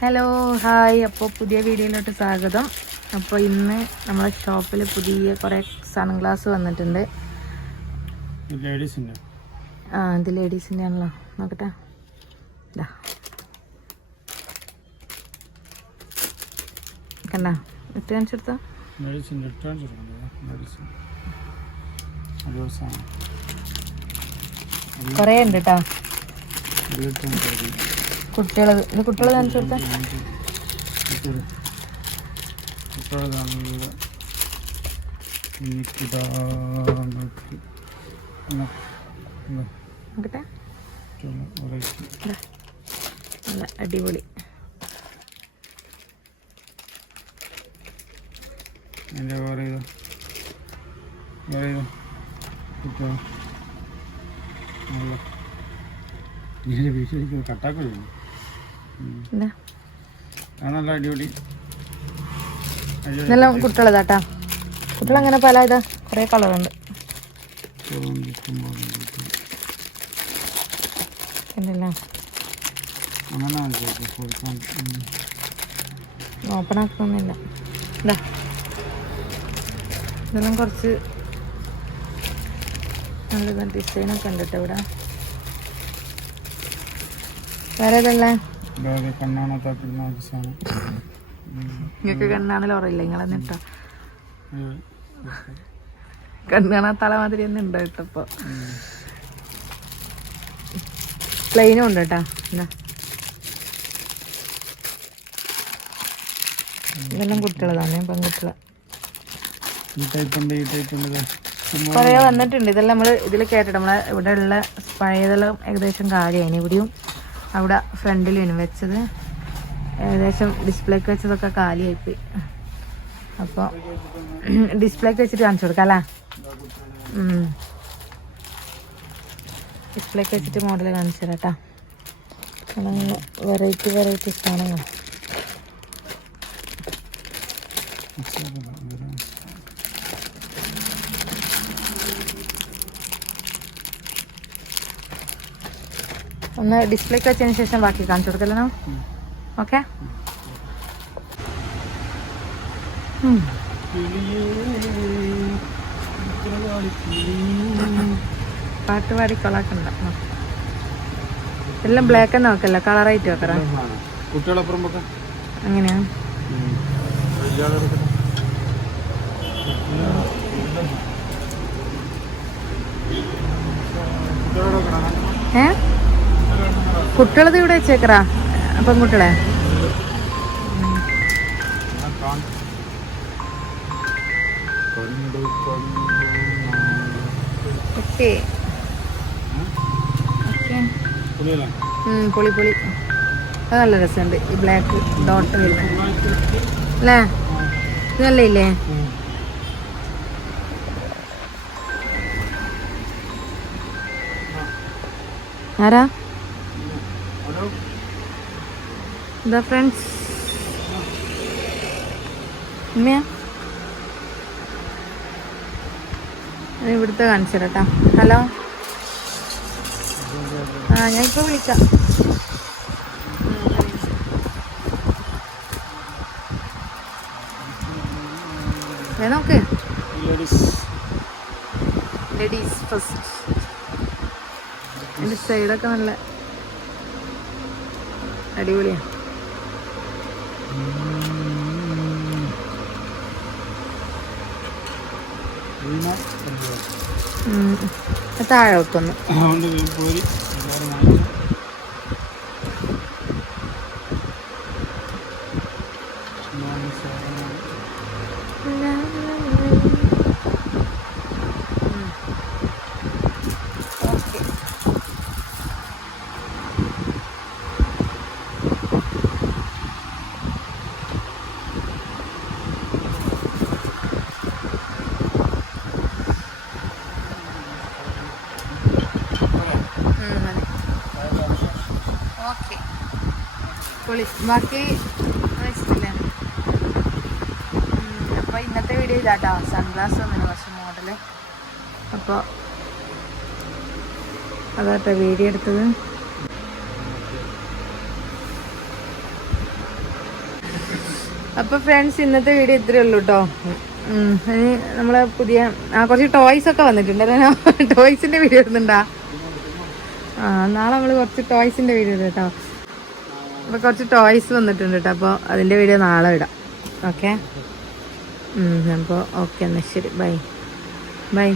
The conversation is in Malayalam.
ഹലോ ഹായ് അപ്പോൾ പുതിയ വീഡിയോയിലോട്ട് സ്വാഗതം. അപ്പോൾ ഇന്ന് നമ്മുടെ ഷോപ്പിൽ പുതിയ കുറേ സൺഗ്ലാസ് വന്നിട്ടുണ്ട്. ആ ഇത് ലേഡീസിന്റെ ആണല്ലോ. നോക്കട്ടെ. ഇതാ കണ്ട? ഇട്ട് കാണിച്ചെടുത്ത കുറേ ഉണ്ട് കേട്ടോ കുട്ടികൾ കാണിച്ചു കുട്ടികൾ. നല്ല അടിപൊളി. അത് നല്ല അടിപൊളി. നല്ല കുട്ടികളതാട്ടാ. കുട്ടികൾ അങ്ങനെ പല ഇതാ കുറേ കളറുണ്ട്. ഓപ്പൺ ആക്കുന്നൊന്നുമില്ല ഇതെല്ലാം കുറച്ച് നല്ല ഡിസൈനൊക്കെ ഉണ്ട് കേട്ടോ ഇവിടെ. വേറെ ഇതല്ലേ നിങ്ങൾക്ക് കണ്ണാണല്ലോ ഓറിയില്ല നിങ്ങളെന്നെ ഇട്ടോ. ഇത് തല മാതിരി തന്നെ ഉണ്ട് ഇട്ടപ്പോ പ്ലെയിനും ഉണ്ട് കേട്ടാ ഇതെല്ലാം കുട്ടികളതാണ് പെൺകുട്ടികളെ. കുറേ വന്നിട്ടുണ്ട്. ഇതെല്ലാം നമ്മൾ ഇതിൽ കേട്ടിട്ട് നമ്മളെ ഇവിടെ ഉള്ള പഴയതെല്ലാം ഏകദേശം കാര്യമാണ് ഇവിടെയും അവിടെ ഫ്രണ്ടിലും വെച്ചത്. ഏകദേശം ഡിസ്പ്ലേക്ക് വെച്ചതൊക്കെ കാലിയായിപ്പോയി. അപ്പോൾ ഡിസ്പ്ലേക്ക് വെച്ചിട്ട് കാണിച്ചു കൊടുക്കാം അല്ലേ? ഡിസ്പ്ലേക്ക് വെച്ചിട്ട് മോഡൽ കാണിച്ചു തരാം കേട്ടോ. വെറൈറ്റി വെറൈറ്റി സാധനങ്ങൾ. ഒന്ന് ഡിസ്പ്ലേക്ക് വെച്ചതിന് ശേഷം ബാക്കി കാണിച്ചു കൊടുക്കല്ലോ ഓക്കെ. പാട്ട് പാടി കൊളാക്കണ്ട. എല്ലാം ബ്ലാക്ക് തന്നെ വെക്കല്ല? കളറായിട്ട് വെക്കറ കുട്ടികളപ്പുറം അങ്ങനെയാ. ഏ? കുട്ടികളത് ഇവിടെ വെച്ചേക്കറാ? പെൺകുട്ടികളെ? ഓക്കെ. പൊളി അത് നല്ല രസമുണ്ട്. ഈ ബ്ലാക്ക് ഡോട്ട് അല്ലേ? നല്ല ഇല്ലേ ആരാ? എന്താ ഫ്രണ്ട്സ്? ഉമ്മയാ? ഇവിടുത്തെ കാണിച്ചു കേട്ടോ ഹലോ. ആ ഞാൻ ഇപ്പോൾ വിളിക്കാം നോക്ക്. ലേഡീസ് ഫസ്റ്റ് എന്റെ സൈഡൊക്കെ നല്ല അടിപൊളിയാണ്. അത് താഴെ വെക്കുന്നു പൊളി. ബാക്കി വെച്ചിട്ടില്ലേ അപ്പോൾ ഇന്നത്തെ വീഡിയോ ഇതാട്ടോ. സൺഗ്ലാസ് വന്നിന് കുറച്ച് മോഡൽ അപ്പോൾ അതാട്ടോ വീഡിയോ എടുത്തത്. അപ്പൊ ഫ്രണ്ട്സ് ഇന്നത്തെ വീഡിയോ ഇത്രയേ ഉള്ളൂ കേട്ടോ ഇനി നമ്മൾ പുതിയ ആ കുറച്ച് ടോയ്സ് ഒക്കെ വന്നിട്ടുണ്ടല്ലോ ടോയ്സിന്റെ വീഡിയോ ഇടുന്നുണ്ടാ? ആ നാളെ നമ്മൾ കുറച്ച് ടോയ്സിന്റെ വീഡിയോ ഇടും കേട്ടോ അപ്പൊ കുറച്ച് ടോയ്സ് വന്നിട്ടുണ്ട് കേട്ടോ അപ്പോൾ അതിന്റെ വീഡിയോ നാളെ ഇടാം. ഓക്കെ അപ്പോൾ ഓക്കെ എന്നാൽ ശരി. Bye bye.